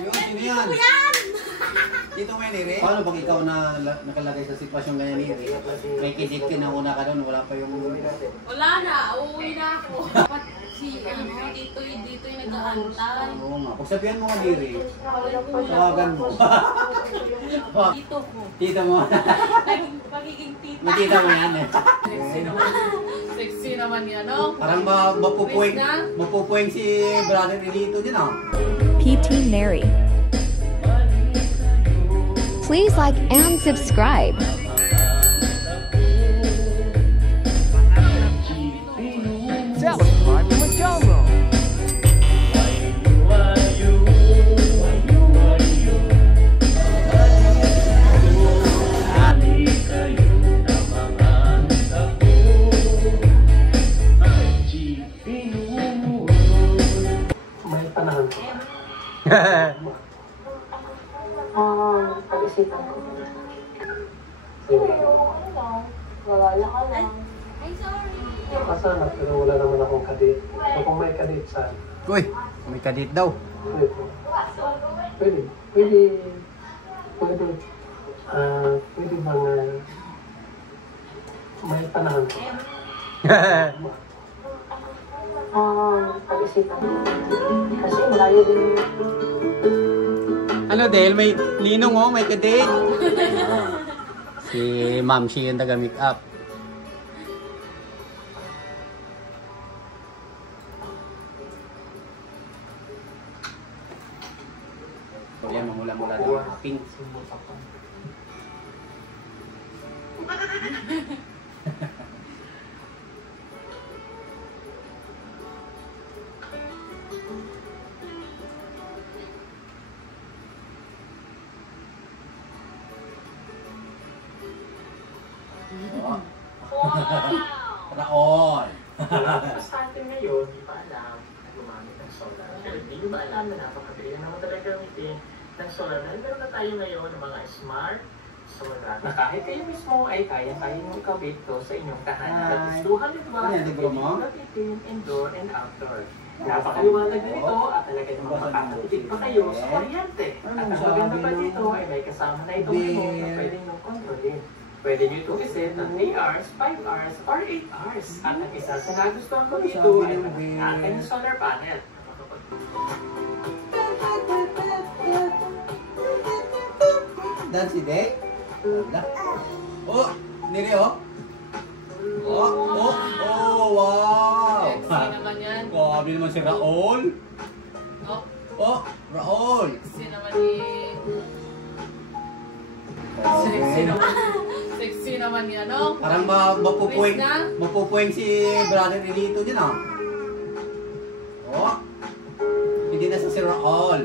Yun, sino yan? Dito may nire. Paano pag ikaw na nakalagay sa sitwasyon ganyan nire? May kidik ka na una ka doon, wala pa yung... Wala na, uuwi na ako. Dapat dito yung nag-aantay. Oo nga, pagsabihan mo nga nire, tawagan mo. Tito ko. Tita mo. Magiging tita. Makita mo yan eh. Sexy naman yan, no? Parang mapupuwing si brother Elito din ah. PT Mary. Please like and subscribe. Satisfied with Magello. May panahon ko. Pag-isipan ko. Wala ka lang. Ay, sorry. Kasama, pero wala naman akong kadit. So kung may kadit saan? Uy, may kadit daw. Pwede. Pwede bang may panahon ko. Pag-isipan ko. Kasi malayo din. Ano Del, may ninong oh, may kadit. Si Ma'am, siya yung taga-make up. So yan, mamula-mula daw yung pink. Raon! Sa atin ngayon, di pa alam na gumamit ng solar. Pero di ba alam na napakabili naman talaga gamitin ng solar. Meron na tayo ngayon ng mga smart solar. Na kahit kayo mismo ay kaya-kaya nyo ikabit to sa inyong tahanan. That is 200 watts na pwede nyo gamitin indoor and outdoor. Napakaliwanag na nito at talaga namang makakatipid pa kayo sa kuryente. At ang maganda pa dito ay may kasama na itong remote na pwede nyo kontrolin. Pwede nyo ito iset ng 3 hours, 5 hours, or 8 hours. At ang isa sa nagustuhan ko dito ay ang ating solar panel. Dan si Day? Oh, nire oh. Oh, wow! Sexy naman yan. Grabe naman si Raul. Oh, Raul. Sexy naman ni... Sexy naman. Sexy naman yan, no? Parang mapupuwing si brother Elito din ah. Oh, hindi na si Raul.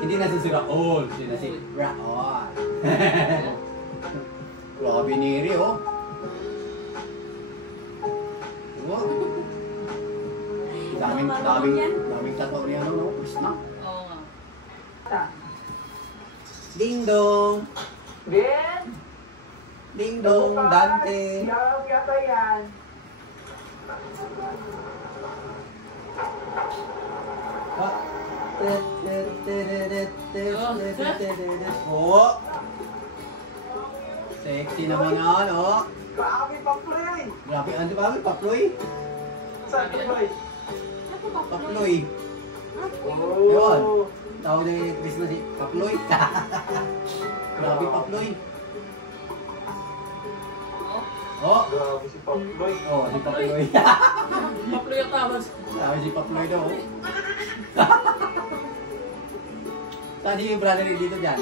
Hindi na si Raul, hindi na si Raul. Grabe niri oh. Oh. Daming tato niya no, Chris na. Oo nga. Ding dong. Ben! Ding dong, Dante. Yarap yata yan. Oh. Sexy naman yan, oh. Grabe pa play! Grabe, ano ba? Paploy? Saan ka play? Paploy. Oh! Yun. Tawag ni Chris na si Paploy. Grabe, Paploy. Oh. Grabe si Paploy. Oh, si Paploy. Paploy ang tawag. Sabi si Paploy daw. Saan si brother dito dyan?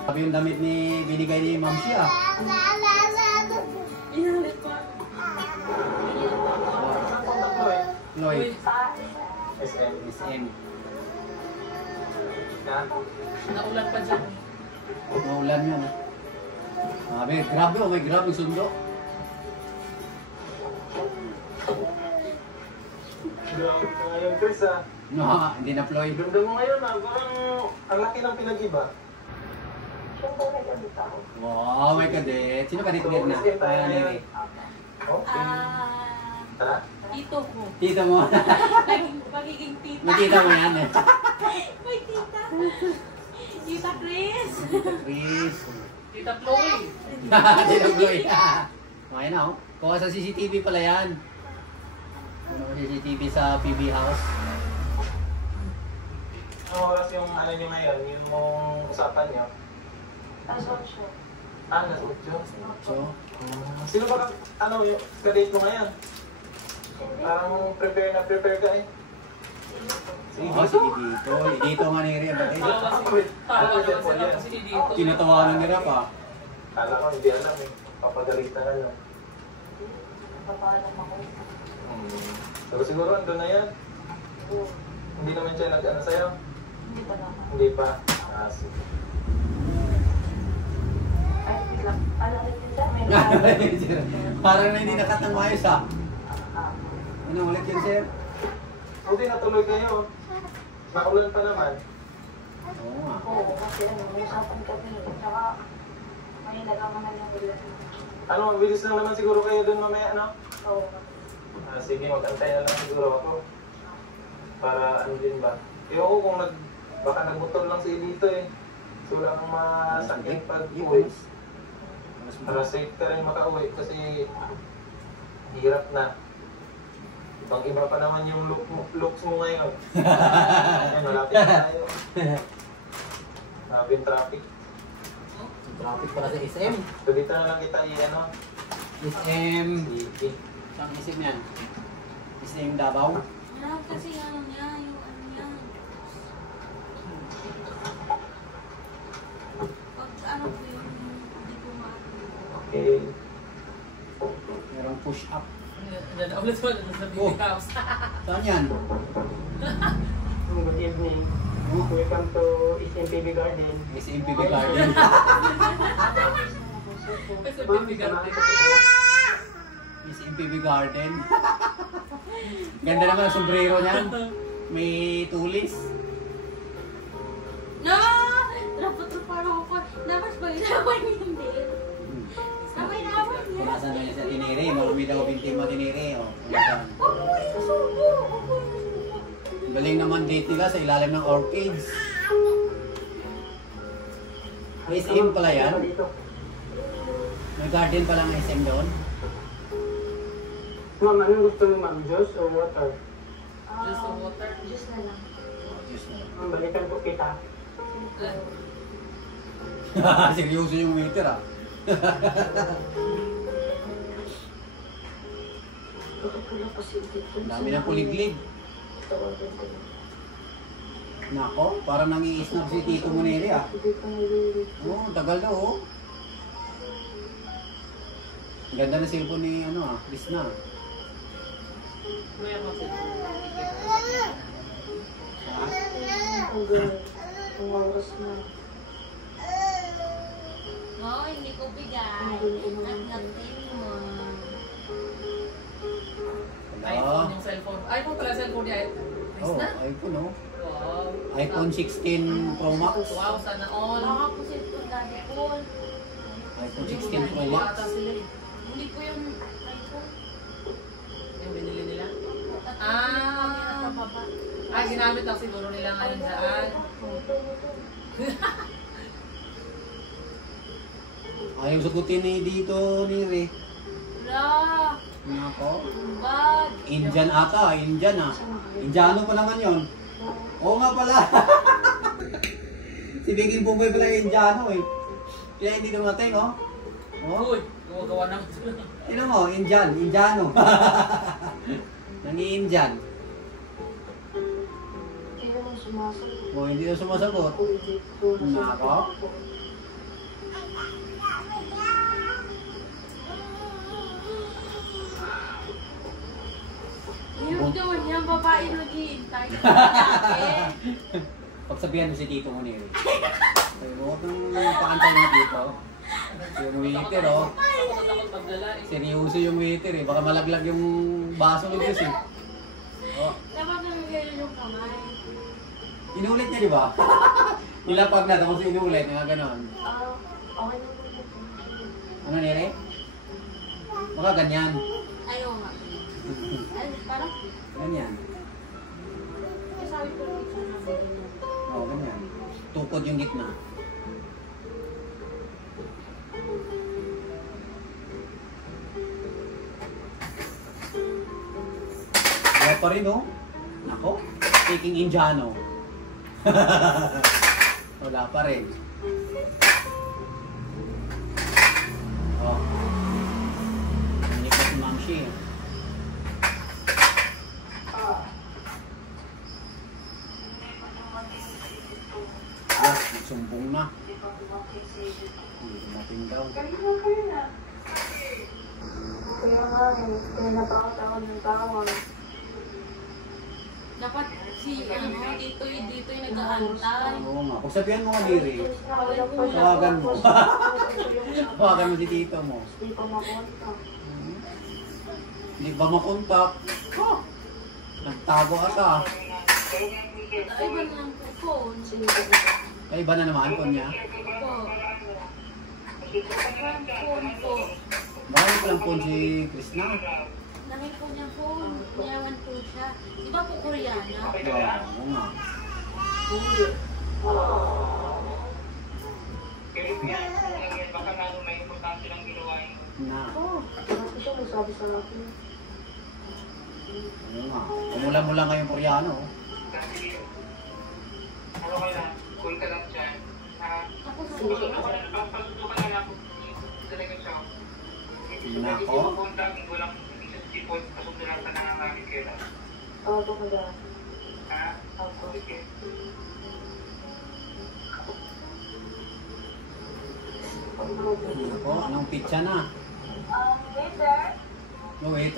Sabi yung damit ni binigay ni Ma'am siya. Inalit ko. Lloyd. SM. SM. Naulan pa dyan. Maulan yun. Grabe oh, may grabe sundo. Grabe ka ngayon, Chris ah. No, hindi na Floyd. Ganda mo ngayon ah. Parang ang laki ng pinag-iba. Siyempre may kadit ako. Wow, may kadit. Sino kadit na? Okay. Ah... Tara. Tito ko. Tita mo. Magiging tita. May tita mo yan eh. May tita. Tita Chris. Tita Chris. Tita Chloe. Tita Chloe. Okay na oh. Kuha sa CCTV pala yan. Ano ko CCTV sa PB House. Anong oras yung ano nyo ngayon? Yung usapan nyo? Alas 8. Alas 8? So, Sino ba ano yung ka-date mo ngayon? Parang prepare ka eh. oh, sige dito. Dito nga ni Ria ba eh. Tawa naman sila kasi dito. Tinatawanan ni Ria pa. Kala ko hindi alam eh. Papagalitan na lang. Papaalam ako. Pero siguro andun na yan. Hindi naman siya nag-ano sa'yo? Hindi pa naman. Hindi pa. Ah, sige. Ay, wait lang. Alam ko din sa Parang na hindi nakatang maayos ah. Ano ulit yun, sir? Buti natuloy kayo. Nakulan pa naman. Oo nga. Oo, kasi may usapan kami. Tsaka, may nagaman na yung ulit. Ano, mabilis lang naman siguro kayo dun mamaya, no? Oo. Ah, sige, mag-antay na lang siguro ako. Para ano din ba? Yung kung baka nagbutol lang si dito eh. So wala kang masakit pag uwi. Para safe ka rin makauwi kasi hirap na. Ibang iba pa naman yung looks mo ngayon. Ayan, malapit na tayo. Malapit traffic. Traffic para sa SM. So dito na lang kita i-ano. SM. Sige. Saan SM yan? SM Davao? Wala kasi ano niya, yung ano niya. Pag ano po yung hindi ko Okay. Merong push up. Yan, ulit mo na sa baby house. Saan yan? Good evening. Oh, Welcome to SMPB Garden. SM PB Garden. Sa baby garden. SM PB Garden. Ganda naman ang sombrero niyan. May tulis. No! Dapat na parang ako. Dapat ba inawan yung din? Sabay inawan niya. Punasan na niya sa tinere. Marumi daw binti mo tinere. Oh, punasan. Uy, kasubo! Galing naman date nila sa ilalim ng orchids. SM pala yan. May garden palang SM doon. Ma'am, anong gusto mo ma'am? Juice or water? Just the water. Juice na lang. Diyos na. Ma'am, balikan po kita. Seryoso yung waiter ah. Dami ng kuliglig. Nako, parang nangi-snap si Tito Moneri ah. Oo, tagal na oh. Ganda na cellphone ni ano ah, Chris na. May ako sila. No, hindi ko bigay. Nag-natin mo. iPhone yung cellphone. iPhone pala cellphone niya. Nice Oh, na. iPhone oh. Wow. iPhone 16 Pro Max. Wow, sana all. Baka po si Daddy Paul. iPhone 16 Pro Max. Ata sila eh. Hindi ko yung iPhone. Yung binili nila. Ah. Ah, ginamit lang siguro nila ngayon dyan. Ayaw sagutin ni dito ni Re. Wala. Nako. Bag. Indian ata, Indian ah. Indiano pa naman yon. Oo nga pala. Si Biging Bumboy pala yung Indiano eh. Kaya hindi dumating oh. Oh, Uy, gumagawa naman sila. ino mo, Indiano. Nangi-Indian. Hindi naman sumasagot. Oh, hindi na sumasagot. Nako. Yung doon, yung babae nag-iintay. Pagsabihan mo si Tito mo nila. Ay, huwag nang pakantay mo dito. Yung waiter oh. Ako takot magdala eh. Seryoso yung waiter eh. Baka malaglag yung baso ng Diyos eh. Oh. Dapat namigay yung kamay. Inulit niya di ba? Nilapag na tapos inulit nga ganon. Okay na po. Ano nire? Baka ganyan. Ayaw nga. Ay, parang, Ganyan. sabi ko rin siya na ganyan. Oo, ganyan. Tukod yung gitna. Wala pa rin, oh. Nako, speaking Indiano. Wala pa rin. Oh. Nanik na si Ma'am Shi. Ah, nagsumbong na. Hindi dumating daw. Kaya nga, kaya napakatawag ng tawag. Dapat si, dito yung nag-aantay. Oo nga. Pag sabihan mo nga diri, tawagan mo. Tawagan mo si tito mo. Hindi pa makonta. Hindi ba makontak? Oh, nagtago ata. Ay, ba na ang phone? Ay, iba na naman po niya. Po. Ang phone po. Bakit ko lang po si Krishna? Namin po niya phone. Niyawan po siya. Di ba po Koreana? Oo nga. Na. Oo, kasi siya may sabi sa akin. Oo nga. Umula-mula ngayong Koreano. Ano ka lang? Cool ka lang dyan. Ako sa Pasundo ka lang. Pasundo ka lang ako. Talaga siya. Nako. Walang sipon. Pasundo lang sa nangangamit kayo lang. Ako ka dyan. Ha? Ako. Sige. Nako, anong pizza na? Waiter, No, wait.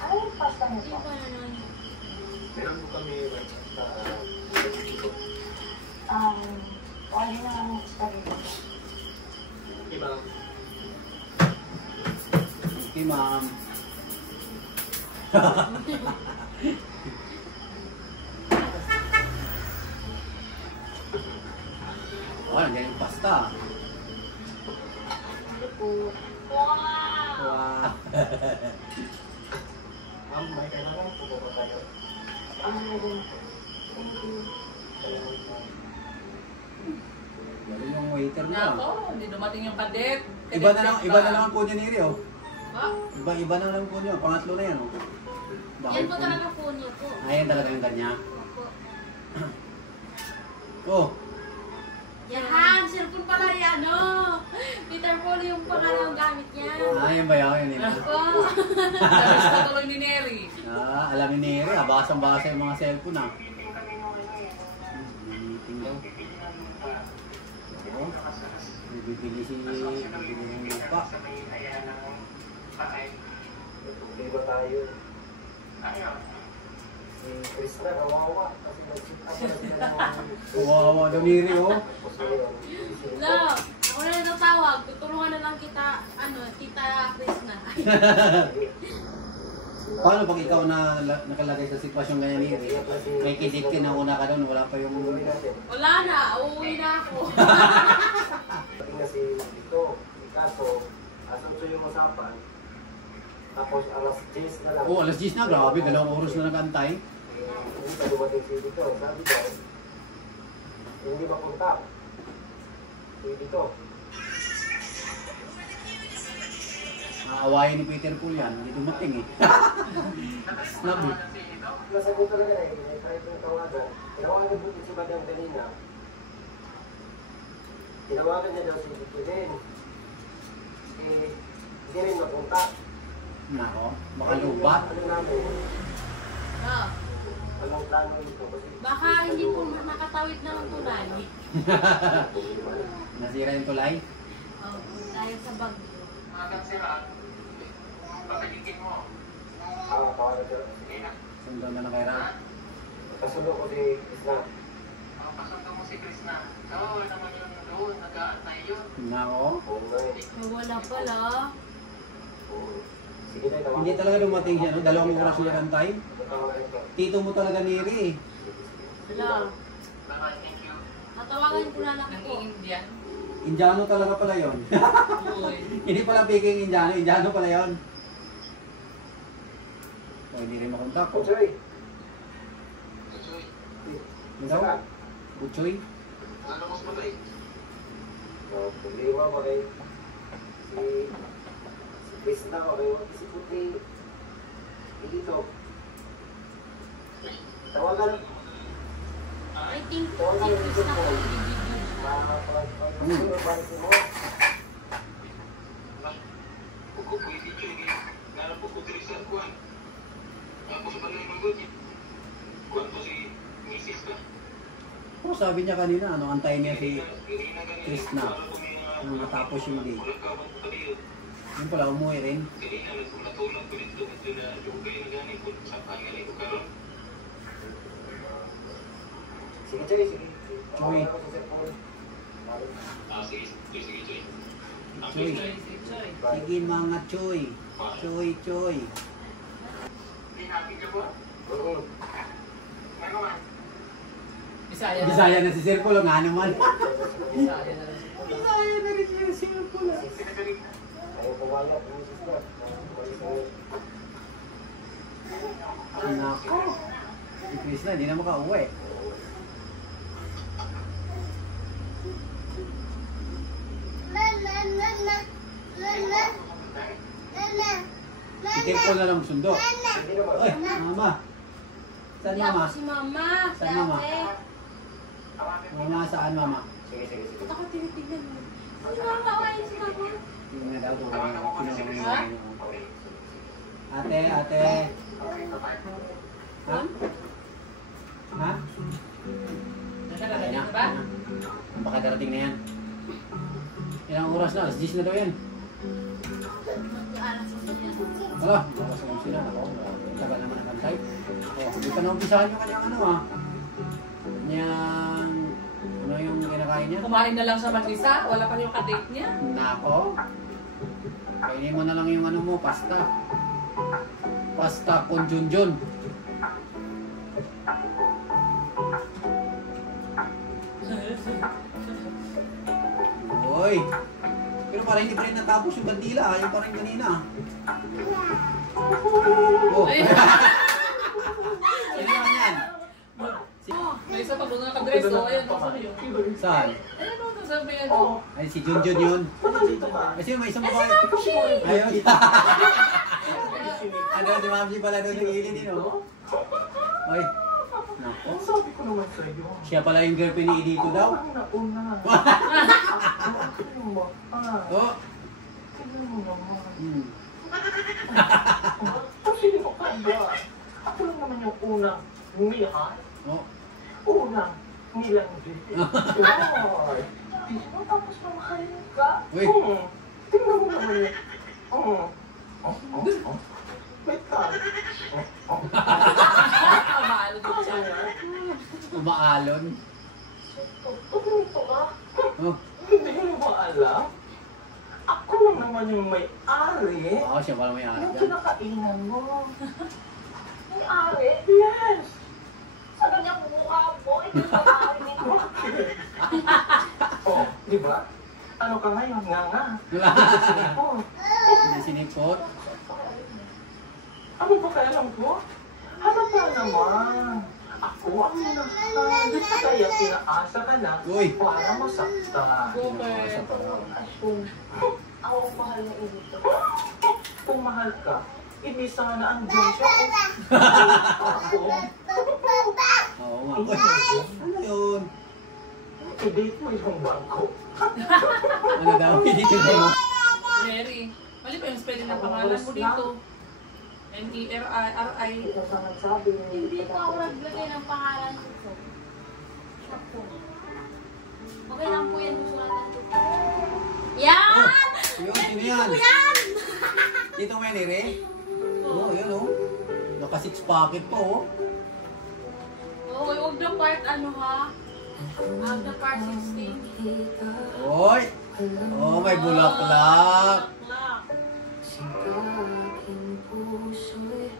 ano yung pasta Di nito? ba na nun? Meron po kami Wala na ang pasta nito. Diba? Okay, ma'am. Oh, nandiyan yung pasta. Ano po? Wow. May kailangan po ba tayo? Ano din po? Thank you. Galing yung waiter niya. Nako, hindi dumating yung kadet. Iba na lang ang po niya ni Rio. Ha? Iba na lang po niya. Pangatlo na yan, oh. Yan po talaga phone niya po. Ayan talaga yung kanya. Opo. Oh, Yan, cellphone pala yan, no? Peter Paul yung pangalang gamit niya. ayan ba yun? Yun, Opo. Tapos ko tuloy ni Neri. alam ni Neri, basang-basa yung mga cellphone, ah. Meeting daw. Oo. Bibili ng lupa. Di ba tayo? Si Krishna, kawawa. Kasi nag-sit up na sila ng Kawawa daw ni Neri, oh. Lo, ako na natawag. Tutulungan na lang kita, Tita Krishna. Paano pag ikaw na nakalagay sa sitwasyon ganyan ni Neri? May kidik ka na una ka doon, wala pa yung... Wala na, uuwi na ako. Pati na si Dito, si Kaso, asan yung usapan. Tapos alas 10 na lang. Oh, alas 10 na, grabe, 2 oras na nag-antay. Hindi pa dumating si Dito. Sabi ko, hindi ba punta? Si Dito. Naawayan ni Peter Paul yan, hindi dumating eh. Snap eh. Nasagot talaga na eh. Try ko yung tawagan. Tinawagan po si Madam kanina. Tinawagan niya daw si Dito din. Hindi rin mapunta. Nako, baka lubat. Ano namin? Oh, Anong plano dito? Kasi baka hindi po nakatawid ng tulay. Nasira yung tulay. Oh, dahil sa bagyo. hanggang sila, papilikin mo. Tawagan sila. Sige na. Sundan na lang kay Ralph. Kasundo ko si Krishna. Kasundo mo si Krishna. Oo, naman yung doon. Nag-aantay yun. Nako. Oo nga eh. Wala pala. Oo. Sige na, tawagan. Hindi talaga dumating siya, no? 2 oras siya antay. Tawagan ko. Tito mo talaga Neri eh. Wala. Bye-bye, thank you. Tatawagan ko na lang po. Nang-Indian. Indiano talaga pala yon. Uy. Hindi pala Peking Indiano, Indiano pala yon. O, hindi rin makontak. O, Joy. ikaw? Butchoy? Problema ba kay si Chris na okay, si Puti dito. Tawagan. I think si Chris na po. O, sabi niya kanina, antayin niya si Chris na. Matapos yung day. Yun pala, umuwi rin. Sige, Joy, sige. Joy. Choy. Sige mga Choy. Choy, Choy. Bisaya na. Bisaya na si Sir Polo, nga naman. Bisaya na rin. Bisaya na rin si Sir Polo. Ayaw pawala po si Sir. Nako. Si Chris na, hindi na makauwi. Si Sir Polo na lang sundo. Ay, mama. Saan Hindi mama? ako si Mama. Saan mama? Dati. Mama, saan mama? Sige, sige, sige. Ba't ako tinitignan mo? Si Mama, kawain si Mama. Yung nga daw, pinawin Ha? Ate, ate. Ha? Ha? Nakadarating na ba? Baka darating na yan. Ilang oras na? Alas 10 na daw yan. Mag-aalas sa niya. Hala, baka sa sila. Ako, tagal naman ang kantay. Oh, hindi pa naumpisahan yung kanyang ano ah. Kanyang, ano yung kinakain niya? Kumain na lang siya mag-isa. Wala pa yung kadate niya. Nako. Kainin mo na lang yung ano mo, pasta. Pasta con junjun. Hoy. Pero parang hindi pa rin natapos yung bandila, yung parang kanina. Oh. Ay. Sino naman yan? May isa pa doon nakadress. O, ayun. Ano yun? Saan? Ayun, ano sabi yan? Ay, si Junjun yun. Kasi may isang babae. Ayun. Ano, si Mamsi pala doon yung ilin din, oh. Ay. Nako. Sabi ko naman sa iyo. Siya pala yung girlfriend ni Edito daw. Ang nauna. Oh. Tignan mo naman. Hmm. Sino ka ba? Ako lang naman yung unang nilhan. Oh. Unang nilanggi. Ay. Tapos mamahalin ka? Uy. Tingnan mo naman yun. Wait ka. Maalo din siya. Umaalon. Ito ka? Oh. Hindi mo ba alam? Ako lang naman yung may-ari. Oo, siya pala may Yung aga. kinakainan mo. May-ari? Yes! Sa kanyang mukha po, hindi ko makarinig mo. Oh, di ba? Ano ka ngayon? Nga. Oh, Hindi sinipot. ano ba kaya lang po? Ano pa naman? Ako ang minahal. Kaya pinaasa ka na Uy. para masaktan. Super. Ako ang mahal na ibito. Kung mahal ka, hindi sana andun siya. Ako, Oo nga. Uy, ano yun? i-date mo yung bangko. Ano daw? Hindi ko mo. Mary. Mali pa yung spelling ng pangalan mo dito. M-E-R-I-R-I. Ito sa nagsabi Hindi po ako naglagay ng pangalan ko. Siya po. Okay lang po yan, gusulatan ko. Yan! Yun, sino yan? Yan! Dito may nire? Oo, yun oh. Naka 6 pocket pa oh. Oo, huwag na part ano ha? Huwag na part 16. Oy! Oh, may bulaklak.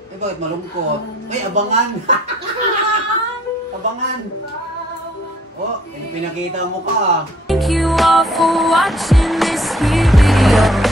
Eh, bakit malungkot? Ay, abangan! Abangan! Oh, pinakita mo ka ah. Thank you all for watching this here video.